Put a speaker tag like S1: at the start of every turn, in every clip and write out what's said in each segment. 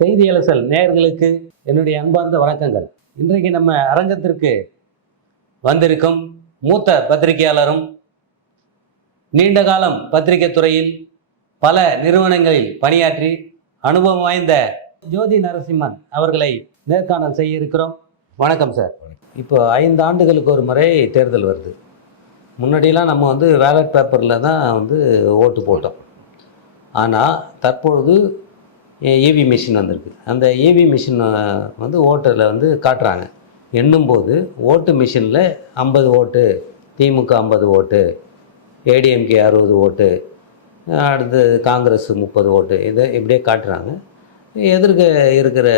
S1: செய்தி அலசல் நேயர்களுக்கு என்னுடைய அன்பார்ந்த வணக்கங்கள். இன்றைக்கு நம்ம அரங்கத்திற்கு வந்திருக்கும் மூத்த பத்திரிகையாளரும் நீண்ட காலம் பத்திரிகை துறையில் பல நிறுவனங்களில் பணியாற்றி அனுபவம் வாய்ந்த ஜோதி நரசிம்மன் அவர்களை நேர்காணல் செய்ய இருக்கிறோம். வணக்கம் சார். இப்போ ஐந்து ஆண்டுகளுக்கு ஒரு முறை தேர்தல் வருது. முன்னாடியெல்லாம் நம்ம வந்து வேலட் பேப்பரில் தான் வந்து ஓட்டு போட்டோம். ஆனால் தற்பொழுது இவி மிஷின் வந்திருக்கு. அந்த இவி மிஷின் வந்து ஓட்டில் வந்து காட்டுறாங்க. எண்ணும்போது ஓட்டு மிஷினில் ஐம்பது ஓட்டு திமுக ஐம்பது ஓட்டு ஏடிஎம்கே அறுபது ஓட்டு அடுத்து காங்கிரஸ் முப்பது ஓட்டு இதை இப்படியே காட்டுறாங்க. எதிர்க்க இருக்கிற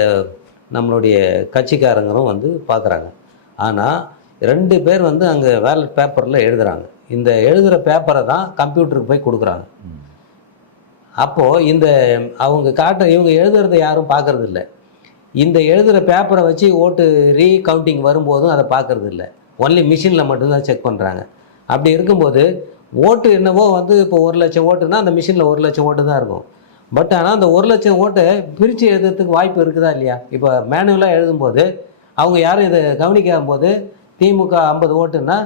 S1: நம்மளுடைய கட்சிக்காரங்களும் வந்து பார்க்குறாங்க ஆனால் ரெண்டு பேர் வந்து அங்கே வேலட் பேப்பரில் எழுதுகிறாங்க இந்த எழுதுகிற பேப்பரை தான் கம்ப்யூட்டருக்கு போய் கொடுக்குறாங்க. அப்போது இந்த அவங்க காட்டுற இவங்க எழுதுறத யாரும் பார்க்கறது இல்லை இந்த எழுதுகிற பேப்பரை வச்சு ஓட்டு ரீகவுண்டிங் வரும்போதும் அதை பார்க்கறது இல்லை ஒன்லி மிஷினில் மட்டும்தான் செக் பண்ணுறாங்க அப்படி இருக்கும்போது ஓட்டு என்னவோ வந்து இப்போ ஒரு லட்சம் ஓட்டுனா அந்த மிஷினில் ஒரு லட்சம் ஓட்டு தான் இருக்கும். பட் ஆனால் அந்த ஒரு லட்சம் ஓட்டை பிரித்து எழுதுறதுக்கு வாய்ப்பு இருக்குதா இல்லையா? இப்போ மேனுவலாக எழுதும்போது அவங்க யாரும் இதை கவனிக்காத போது திமுக ஐம்பது ஓட்டுன்னா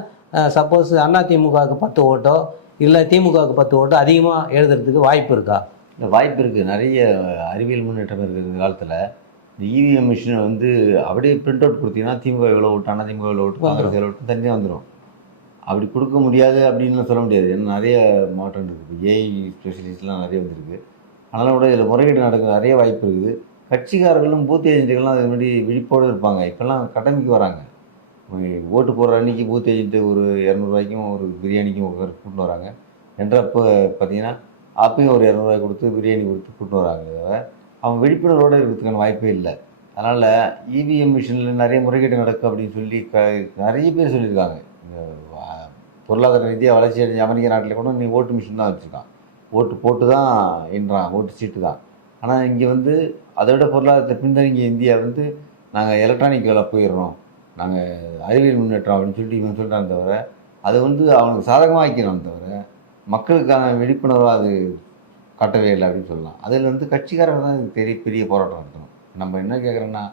S1: சப்போஸ் அண்ணா திமுகவுக்கு பத்து ஓட்டோ இல்லை திமுகவுக்கு பத்து ஓட்டோ அதிகமாக எழுதுறதுக்கு வாய்ப்பு இருக்கா?
S2: இந்த வாய்ப்பு இருக்குது நிறைய அறிவியல் முன்னேற்றம் இருக்குது இந்த காலத்தில். இந்த இவிஎம் மிஷினை வந்து அப்படியே பிரிண்ட் அவுட் கொடுத்தீங்கன்னா திமுக எவ்வளோ ஓட்டு அண்ணா திமுக எவ்வளோ ஓட்டு காங்கிரஸ் எவ்வளோ ஓட்டு தனியாக வந்துடும் அப்படி கொடுக்க முடியாது அப்படின்னு சொல்ல முடியாது. ஏன்னா நிறைய மாற்றம் இருக்குது. ஏஐ ஸ்பெஷலிஸ்ட்லாம் நிறைய வந்திருக்கு. அதனால் கூட இதில் முறைகேடு நடக்க நிறைய வாய்ப்பு இருக்குது. கட்சிக்காரர்களும் பூத் ஏஜென்ட்டுகள்லாம் அது மாதிரி விழிப்போடு இருப்பாங்க. இப்போல்லாம் கடமைக்கு வராங்க. ஓட்டு போடுற அன்னைக்கு பூத் ஏஜென்ட்டு ஒரு இரநூறுவாய்க்கும் ஒரு பிரியாணிக்கும் உட்கார கூட்டின்னு வராங்க. என்றப்போ பார்த்தீங்கன்னா அப்பயும் ஒரு இரநூறுவாய் கொடுத்து பிரியாணி கொடுத்து கூட்டின்னு வராங்க அவன் விழிப்புணர்வோடு இருக்கிறதுக்கான வாய்ப்பே இல்லை. அதனால் இவிஎம் மிஷினில் நிறைய முறைகேடு நடக்கும் அப்படின்னு சொல்லி க நிறைய பேர் சொல்லியிருக்காங்க. பொருளாதார ரீதியாக வளர்ச்சி அடைஞ்ச அமெரிக்க நாட்டில் கூட நீ ஓட்டு மிஷின் தான் வச்சுருக்கான். ஓட்டு போட்டு தான் என்றான் ஓட்டு சீட்டு தான். ஆனால் இங்கே வந்து அதை விட பொருளாதாரத்தை பின்தங்கிய இந்தியா வந்து நாங்கள் எலக்ட்ரானிக் வேலை போயிடுறோம். நாங்கள் அறிவியல் முன்னேற்றம் அப்படின்னு சொல்லிட்டு இவன் சொல்கிறான் தவிர அது வந்து அவனுக்கு சாதகமாக வைக்கிறான் தவிர மக்களுக்கான விழிப்புணர்வாக அது காட்டவே இல்லை அப்படின்னு சொல்லலாம். அதில் வந்து கட்சிக்காரங்க தான் இதுக்கு பெரிய பெரிய போராட்டம் நடத்தணும். நம்ம என்ன கேட்குறோன்னா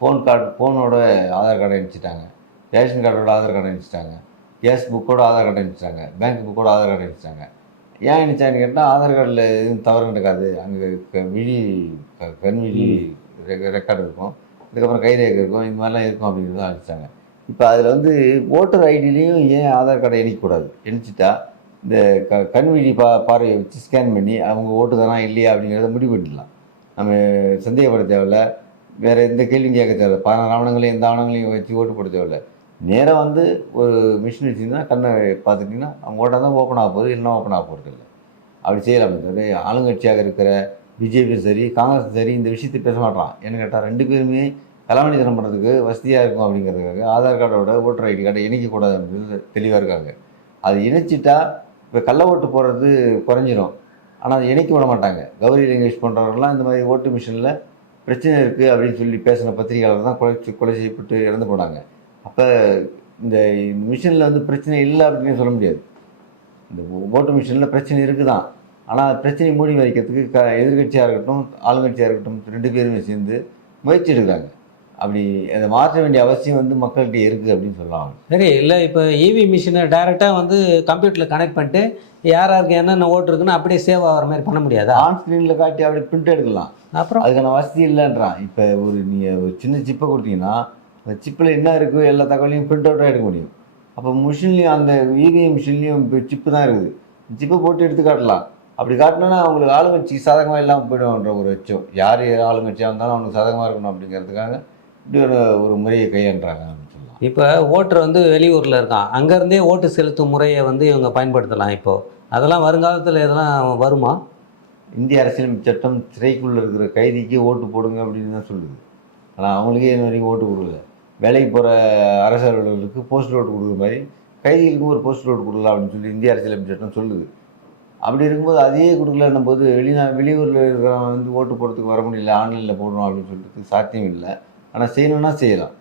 S2: ஃபோன் கார்டு ஃபோனோட ஆதார் கார்டை அனுப்பிச்சிட்டாங்க. ரேஷன் கார்டோட ஆதார் கார்டை அனுப்பிச்சிட்டாங்க. கேஸ் புக்கோட ஆதார் கார்டு அனுப்பிச்சிட்டாங்க. பேங்க் புக்கோட ஆதார் கார்டு அனுப்பிச்சிட்டாங்க. ஏன் அனுப்பிச்சான்னு கேட்டால் ஆதார் கார்டில் எதுவும் தவறு நடக்காது. அங்கே க- விழி கண் விழி ரெக்கார்டு இருக்கும். இதுக்கப்புறம் கைரேகை இருக்கும் இந்த மாதிரிலாம் இருக்கும் அப்படிங்கிறது தான் அனுப்பிச்சாங்க இப்போ அதில் வந்து ஓட்டர் ஐடிலையும் ஏன் ஆதார் கார்டை இணைக்கக்கூடாது? இணைச்சிட்டா இந்த க கண்விழி பா பார்வையை வச்சு ஸ்கேன் பண்ணி அவங்க ஓட்டு தானா இல்லையா அப்படிங்கிறத முடிவு பண்ணிடலாம். நம்ம சந்தேகப்பட தேவையில்ல. வேறு எந்த கேள்வியும் கேட்க தேவையில்ல. பதினாறு ஆவணங்களையும் எந்த ஆவணங்களையும் வச்சு ஓட்டு போட தேவையில்ல. நேராக வந்து ஒரு மிஷின் வச்சிங்கன்னா கண்ணை பார்த்துட்டிங்கன்னா அவங்க ஓட்டாக தான் ஓப்பன் ஆக போகுது இல்லைன்னா ஓப்பன் ஆக போகிறது இல்லை அப்படி செய்யலாம் தவிர ஆளுங்கட்சியாக இருக்கிற பிஜேபியும் சரி காங்கிரஸும் சரி இந்த விஷயத்தை பேச மாட்டான். ஏன்னு கேட்டால் ரெண்டு பேருமே கலாவணித்தனம் பண்ணுறதுக்கு வசதியாக இருக்கும் அப்படிங்கிறதுக்காக ஆதார் கார்டோட ஓட்டர் ஐடி கார்டை இணைக்கக்கூடாது அப்படின்னு தெளிவாக இருக்காங்க. அது இணைச்சிட்டா இப்போ கள்ள ஓட்டு போடுறது குறைஞ்சிரும். ஆனால் அதை இணைக்க விட மாட்டாங்க. கௌரி லிங்கேஷ் போன்றவர்கள்லாம் இந்த மாதிரி ஓட்டு மிஷினில் பிரச்சனை இருக்குது அப்படின்னு சொல்லி பேசின பத்திரிகையாளர் தான் கொலை கொலை செய்யப்பட்டு இறந்து போனாங்க. அப்போ இந்த மிஷினில் வந்து பிரச்சனை இல்லை அப்படின்னு சொல்ல முடியாது. இந்த ஓட்டு மிஷினில் பிரச்சனை இருக்குது தான் ஆனால் பிரச்சனை மூடி வைக்கிறதுக்கு க எதிர்கட்சியாக இருக்கட்டும் ஆளுங்கட்சியாக இருக்கட்டும் ரெண்டு பேருமே சேர்ந்து முயற்சி எடுக்கிறாங்க. அப்படி அதை மாற்ற வேண்டிய அவசியம் வந்து மக்கள்கிட்ட இருக்குது அப்படின்னு சொல்லலாம்.
S1: சரி இல்லை இப்போ இவி மிஷினை டைரெக்டாக வந்து கம்ப்யூட்டரில் கனெக்ட் பண்ணிட்டு யார் யாருக்கு என்னென்ன ஓட்டு இருக்குன்னு அப்படியே சேவ் ஆகிற மாதிரி பண்ண முடியாதா?
S2: ஆன் ஸ்க்ரீனில் காட்டி அப்படி பிரிண்ட் எடுக்கலாம்.
S1: அப்புறம்?
S2: அதுக்கான வசதி இல்லைன்றான். இப்போ ஒரு நீங்கள் ஒரு சின்ன சிப்பை கொடுத்தீங்கன்னா அந்த சிப்பில் என்ன இருக்கோ எல்லா தகவலையும் பிரிண்ட் அவுட்டாக எடுக்க முடியும். அப்போ மிஷின்லேயும் அந்த இவிஎம் மிஷின்லேயும் இப்போ சிப்பு தான் இருக்குது. சிப்பை போட்டு எடுத்து காட்டலாம். அப்படி காட்டினோன்னா அவங்களுக்கு ஆளுங்கட்சி சாதகமாக இல்லாமல் போயிடும்ன்ற ஒரு அச்சம் யார் ஆளுங்கட்சியாக இருந்தாலும் அவனுக்கு சாதகமாக இருக்கணும் அப்படிங்கிறதுக்காக இப்படி ஒரு ஒரு முறையை அப்படின்னு சொல்லலாம்.
S1: இப்போ ஓட்டர் வந்து வெளியூரில் இருக்கான். அங்கேருந்தே ஓட்டு செலுத்தும் முறையை வந்து இவங்க பயன்படுத்தலாம் இப்போது அதெல்லாம் வருங்காலத்தில் இதெல்லாம் வருமா?
S2: இந்திய அரசியலமைப்பு சட்டம் சிறைக்குள்ளே இருக்கிற கைதிக்கு ஓட்டு போடுங்க அப்படின்னு தான் சொல்லுது. ஆனால் அவங்களுக்கே இது வரைக்கும் ஓட்டு கொடுக்கல. வேலைக்கு போகிற அரசு அலுவலர்களுக்கு போஸ்டல் ஓட்டு கொடுக்குற மாதிரி கைதிகளுக்கும் ஒரு போஸ்டல் ஓட்டு கொடுக்கலாம் அப்படின்னு சொல்லி இந்திய அரசியலமைப்பு சட்டம் சொல்லுது. அப்படி இருக்கும்போது அதையே கொடுக்கலன்னும் போது வெளிநா வெளியூரில் இருக்கிறவன் வந்து ஓட்டு போடுறதுக்கு வர முடியல ஆன்லைனில் போடணும் அப்படின்னு சொல்லிட்டு சாத்தியம் இல்லை. ஆனால் செய்யணும்னா செய்யலாம்.